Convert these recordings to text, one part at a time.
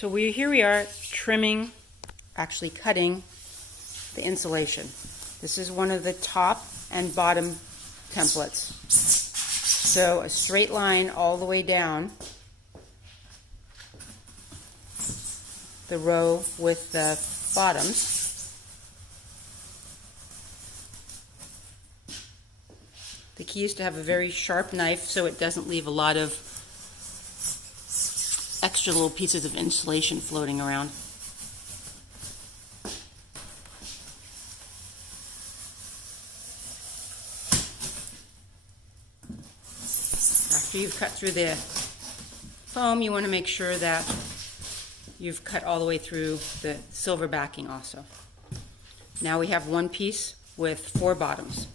Here we are trimming, actually cutting the insulation. This is one of the top and bottom templates. So a straight line all the way down the row with the bottoms. The key is to have a very sharp knife so it doesn't leave a lot of extra little pieces of insulation floating around. After you've cut through the foam, you want to make sure that you've cut all the way through the silver backing also. Now we have one piece with 4 bottoms.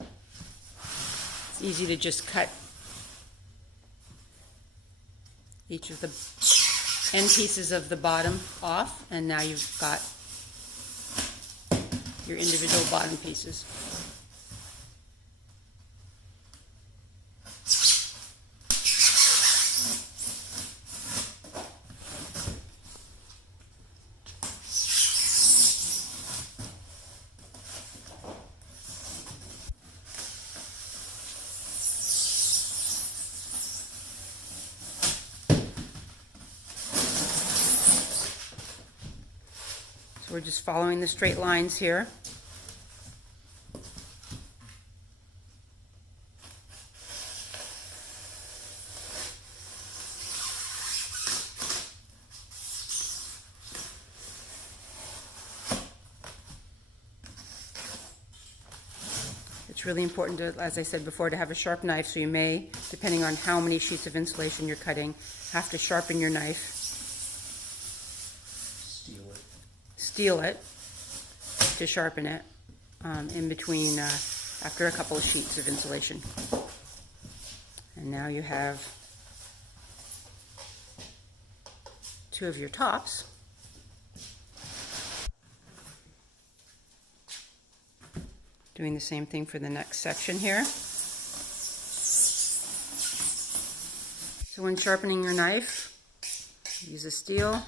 It's easy to just cut each of the end pieces of the bottom off, and now you've got your individual bottom pieces. So we're just following the straight lines here. It's really important to, as I said before, to have a sharp knife, so you may, depending on how many sheets of insulation you're cutting, have to sharpen your knife. Steel it to sharpen it in between after a couple of sheets of insulation. And now you have 2 of your tops. Doing the same thing for the next section here. So when sharpening your knife, use a steel.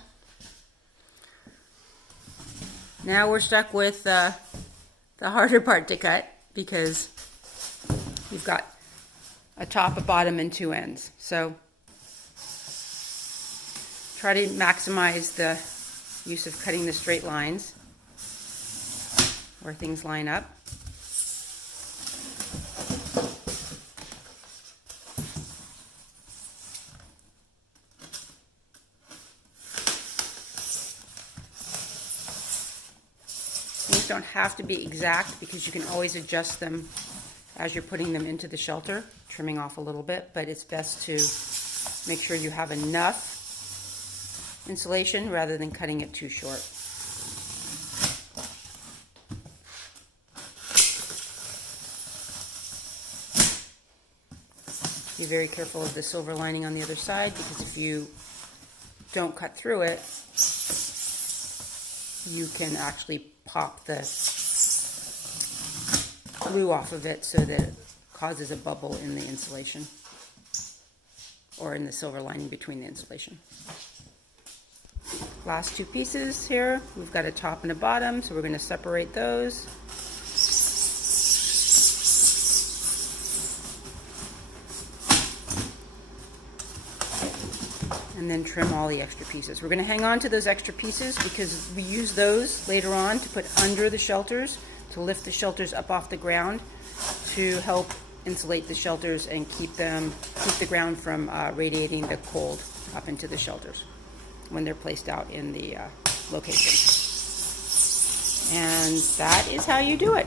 Now we're stuck with the harder part to cut, because you've got a top, a bottom, and 2 ends. So try to maximize the use of cutting the straight lines where things line up. Things don't have to be exact, because you can always adjust them as you're putting them into the shelter, trimming off a little bit, but it's best to make sure you have enough insulation rather than cutting it too short. Be very careful of the silver lining on the other side, because if you don't cut through it, you can actually pop the glue off of it so that it causes a bubble in the insulation, or in the silver lining between the insulation. Last 2 pieces here, we've got a top and a bottom, so we're going to separate those. And then trim all the extra pieces. We're going to hang on to those extra pieces because we use those later on to put under the shelters, to lift the shelters up off the ground, to help insulate the shelters and keep the ground from radiating the cold up into the shelters when they're placed out in the location. And that is how you do it.